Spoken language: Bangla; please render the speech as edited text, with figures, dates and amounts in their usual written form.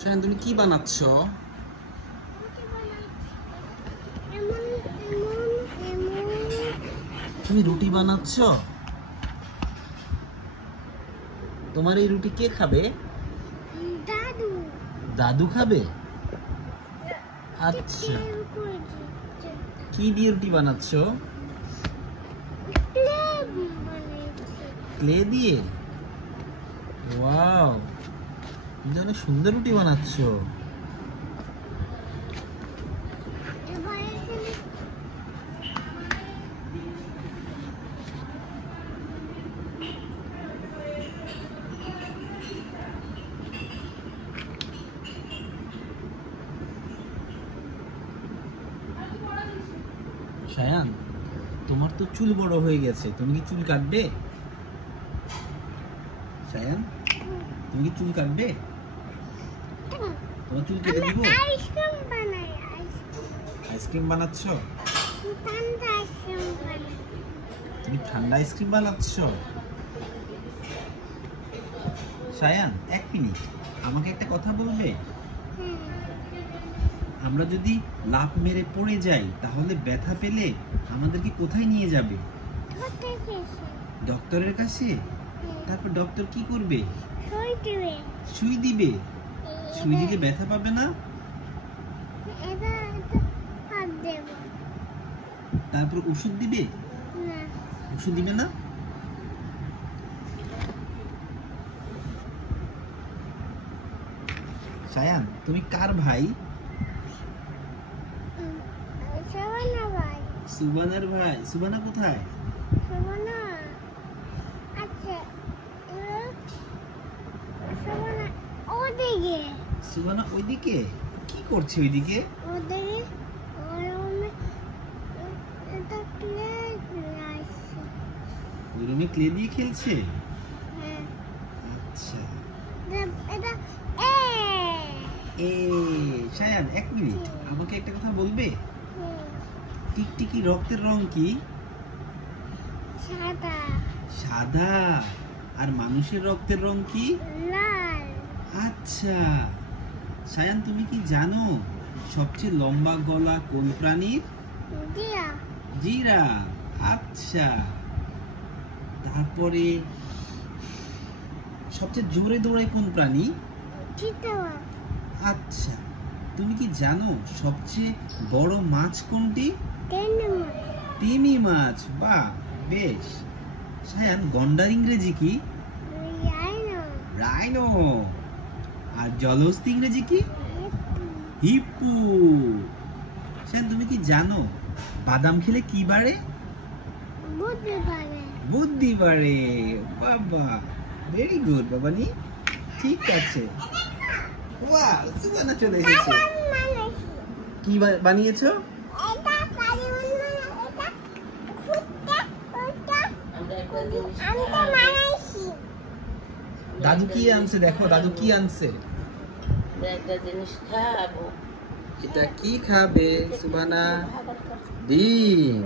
শায়ান, তুমি কি বানাচ্ছ? তুমি রুটি বানাচ্ছ? তোমার এই রুটি কে খাবে? দাদু। দাদু খাবে? আচ্ছা, কি দিয়ে রুটি বানাচ্ছ? ক্লে দিয়ে? ওয়াও, তুমি তো অনেক সুন্দর রুটি বানাচ্ছ। শায়ান, তোমার তো চুল বড় হয়ে গেছে, তুমি কি চুল কাটবে? শায়ান, তুমি কি চুল কাটবে? তোমার চুল কেটে দিব? আইসক্রিম বানাই। আইসক্রিম বানাচ্ছ? ঠান্ডা আইসক্রিম বানাই। তুমি ঠান্ডা আইসক্রিম বানাচ্ছ? শায়ান, এক মিনিট, আমাকে একটা কথা বলবে? আমরা যদি লাফ মেরে পড়ে যাই তাহলে ব্যথা পেলে আমাদেরকে কোথায় নিয়ে যাবে? ডক্টরের কাছে। তারপর ডক্টর কি করবে? সুই দিবে। সুই দিলে ব্যথা পাবে না? তারপর ওষুধ দিবে? ওষুধ দিবে না? শায়ান, তুমি কার ভাই? সুবানার ভাই। সুবানা কোথায়? সুবানা ওইদিকে কি করছে? ওইদিকে ওই রুমে ক্লে দিয়ে খেলছে। আচ্ছা, শায়ান, এক মিনিট, আমাকে একটা কথা বলবে? টিকটিকি রক্তের রং কি? সাদা। সাদা। আর মানুষের রক্তের রং কি? লাল। আচ্ছা, শায়ান, তুমি কি জানো সবচেয়ে লম্বা গলা কোন প্রাণীর? জিরাফ। আচ্ছা, তারপরে সবচেয়ে জোরে দৌড়ায় কোন প্রাণী? চিতা। আচ্ছা, তুমি কি জানো সবচেয়ে বড় মাছ কোনটি? তিমি মাছ। বাহ, বেশ। শায়ান, গন্ডার ইংরেজি কি? রাইনো। আর জলহস্তি ইংরেজি কি? হিপ্পু। শায়ান, তুমি কি জানো বাদাম খেলে কি বাড়ে? বুদ্ধি বাড়ে। বাবা, ভেরি গুড বাবানি। ঠিক আছে। ওয়াও, সুবানা চলে এসেছে। কি বানিয়েছো? দাদু কি আনছে? দেখো দাদু কি আনছে। একটা জিনিস খাবো। এটা কি খাবে সুবানা? ডিম।